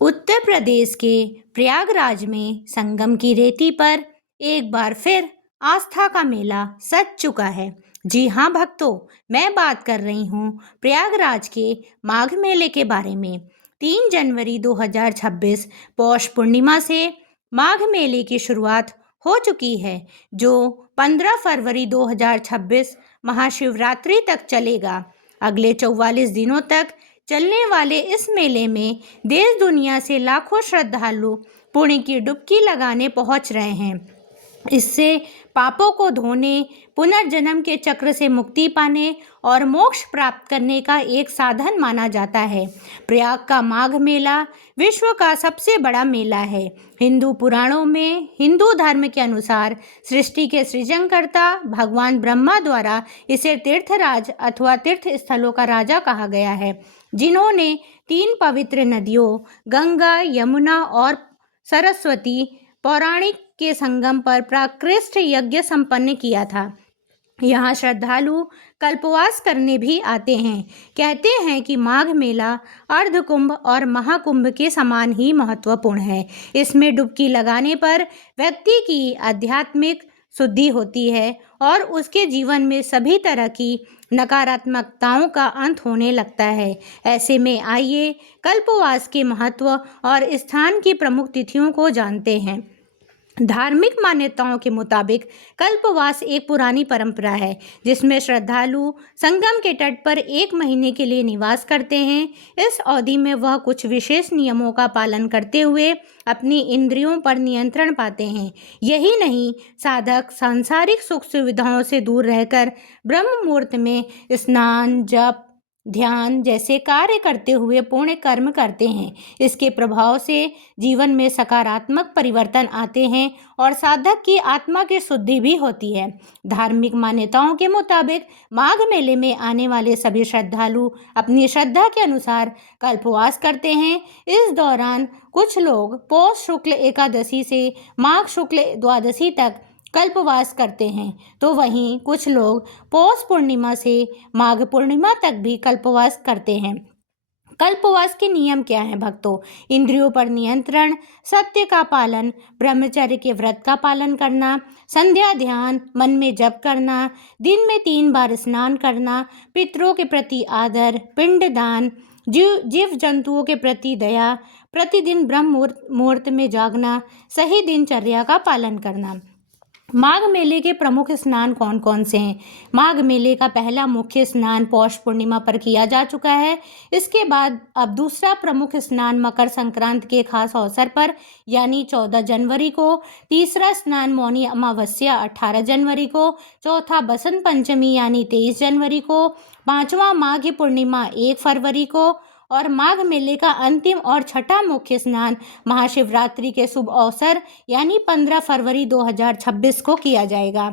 उत्तर प्रदेश के प्रयागराज में संगम की रेती पर एक बार फिर आस्था का मेला सज चुका है। जी हाँ भक्तों, मैं बात कर रही हूँ प्रयागराज के माघ मेले के बारे में। 3 जनवरी 2026 पौष पूर्णिमा से माघ मेले की शुरुआत हो चुकी है, जो 15 फरवरी 2026 महाशिवरात्रि तक चलेगा। अगले 44 दिनों तक चलने वाले इस मेले में देश दुनिया से लाखों श्रद्धालु पुण्य की डुबकी लगाने पहुंच रहे हैं। इससे पापों को धोने, पुनर्जन्म के चक्र से मुक्ति पाने और मोक्ष प्राप्त करने का एक साधन माना जाता है। प्रयाग का माघ मेला विश्व का सबसे बड़ा मेला है। हिंदू पुराणों में हिंदू धर्म के अनुसार सृष्टि के सृजनकर्ता भगवान ब्रह्मा द्वारा इसे तीर्थराज अथवा तीर्थ स्थलों का राजा कहा गया है, जिन्होंने 3 पवित्र नदियों गंगा, यमुना और सरस्वती पौराणिक के संगम पर प्राकृष्ट यज्ञ संपन्न किया था। यहाँ श्रद्धालु कल्पवास करने भी आते हैं। कहते हैं कि माघ मेला अर्धकुंभ और महाकुंभ के समान ही महत्वपूर्ण है। इसमें डुबकी लगाने पर व्यक्ति की आध्यात्मिक शुद्धि होती है और उसके जीवन में सभी तरह की नकारात्मकताओं का अंत होने लगता है। ऐसे में आइए कल्पवास के महत्व और स्थान की प्रमुख तिथियों को जानते हैं। धार्मिक मान्यताओं के मुताबिक कल्पवास एक पुरानी परंपरा है, जिसमें श्रद्धालु संगम के तट पर 1 महीने के लिए निवास करते हैं। इस अवधि में वह कुछ विशेष नियमों का पालन करते हुए अपनी इंद्रियों पर नियंत्रण पाते हैं। यही नहीं, साधक सांसारिक सुख सुविधाओं से दूर रहकर ब्रह्म मुहूर्त में स्नान, जप, ध्यान जैसे कार्य करते हुए पुण्य कर्म करते हैं। इसके प्रभाव से जीवन में सकारात्मक परिवर्तन आते हैं और साधक की आत्मा की शुद्धि भी होती है। धार्मिक मान्यताओं के मुताबिक माघ मेले में आने वाले सभी श्रद्धालु अपनी श्रद्धा के अनुसार कल्पवास करते हैं। इस दौरान कुछ लोग पौष शुक्ल एकादशी से माघ शुक्ल द्वादशी तक कल्पवास करते हैं, तो वहीं कुछ लोग पौष पूर्णिमा से माघ पूर्णिमा तक भी कल्पवास करते हैं। कल्पवास के नियम क्या हैं भक्तों? इंद्रियों पर नियंत्रण, सत्य का पालन, ब्रह्मचर्य के व्रत का पालन करना, संध्या ध्यान, मन में जप करना, दिन में 3 बार स्नान करना, पितरों के प्रति आदर, पिंडदान, जीव जंतुओं के प्रति दया, प्रतिदिन ब्रह्म मुहूर्त में जागना, सही दिनचर्या का पालन करना। माघ मेले के प्रमुख स्नान कौन कौन से हैं? माघ मेले का पहला मुख्य स्नान पौष पूर्णिमा पर किया जा चुका है। इसके बाद अब दूसरा प्रमुख स्नान मकर संक्रांति के खास अवसर पर यानी 14 जनवरी को, तीसरा स्नान मौनी अमावस्या 18 जनवरी को, चौथा बसंत पंचमी यानी 23 जनवरी को, 5वां माघ पूर्णिमा 1 फरवरी को और माघ मेले का अंतिम और छठा मुख्य स्नान महाशिवरात्रि के शुभ अवसर यानी 15 फरवरी 2026 को किया जाएगा।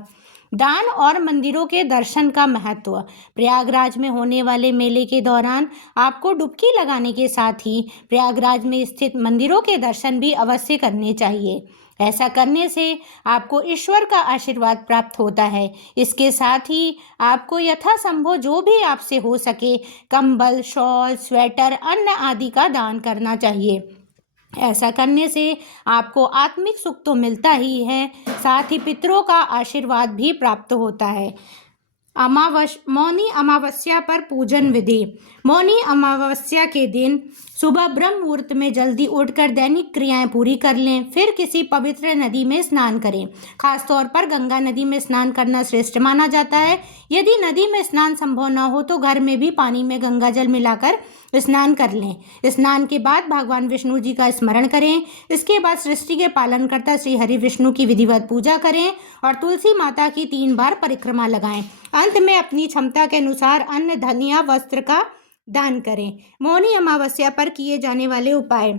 दान और मंदिरों के दर्शन का महत्व। प्रयागराज में होने वाले मेले के दौरान आपको डुबकी लगाने के साथ ही प्रयागराज में स्थित मंदिरों के दर्शन भी अवश्य करने चाहिए। ऐसा करने से आपको ईश्वर का आशीर्वाद प्राप्त होता है। इसके साथ ही आपको यथासंभव जो भी आपसे हो सके कंबल, शॉल, स्वेटर, अन्न आदि का दान करना चाहिए। ऐसा करने से आपको आत्मिक सुख तो मिलता ही है, साथ ही पितरों का आशीर्वाद भी प्राप्त होता है। मौनी अमावस्या पर पूजन विधि। मौनी अमावस्या के दिन सुबह ब्रह्म मुहूर्त में जल्दी उठकर दैनिक क्रियाएं पूरी कर लें, फिर किसी पवित्र नदी में स्नान करें। खासतौर पर गंगा नदी में स्नान करना श्रेष्ठ माना जाता है। यदि नदी में स्नान संभव न हो तो घर में भी पानी में गंगा जल मिलाकर स्नान कर लें। स्नान के बाद भगवान विष्णु जी का स्मरण करें। इसके बाद सृष्टि के पालनकर्ता श्री हरि विष्णु की विधिवत पूजा करें और तुलसी माता की 3 बार परिक्रमा लगाएं। अंत में अपनी क्षमता के अनुसार अन्न, धन या वस्त्र का दान करें। मौनी अमावस्या पर किए जाने वाले उपाय।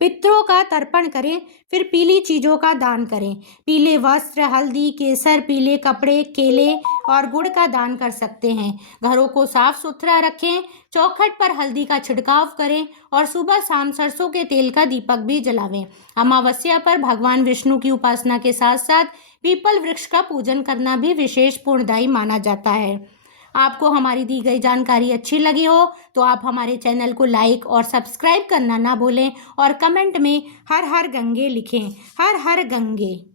पितरों का तर्पण करें, फिर पीली चीज़ों का दान करें। पीले वस्त्र, हल्दी, केसर, पीले कपड़े, केले और गुड़ का दान कर सकते हैं। घरों को साफ सुथरा रखें। चौखट पर हल्दी का छिड़काव करें और सुबह शाम सरसों के तेल का दीपक भी जलावें। अमावस्या पर भगवान विष्णु की उपासना के साथ साथ पीपल वृक्ष का पूजन करना भी विशेष पुण्यदायी माना जाता है। आपको हमारी दी गई जानकारी अच्छी लगी हो तो आप हमारे चैनल को लाइक और सब्सक्राइब करना ना भूलें और कमेंट में हर हर गंगे लिखें। हर हर गंगे।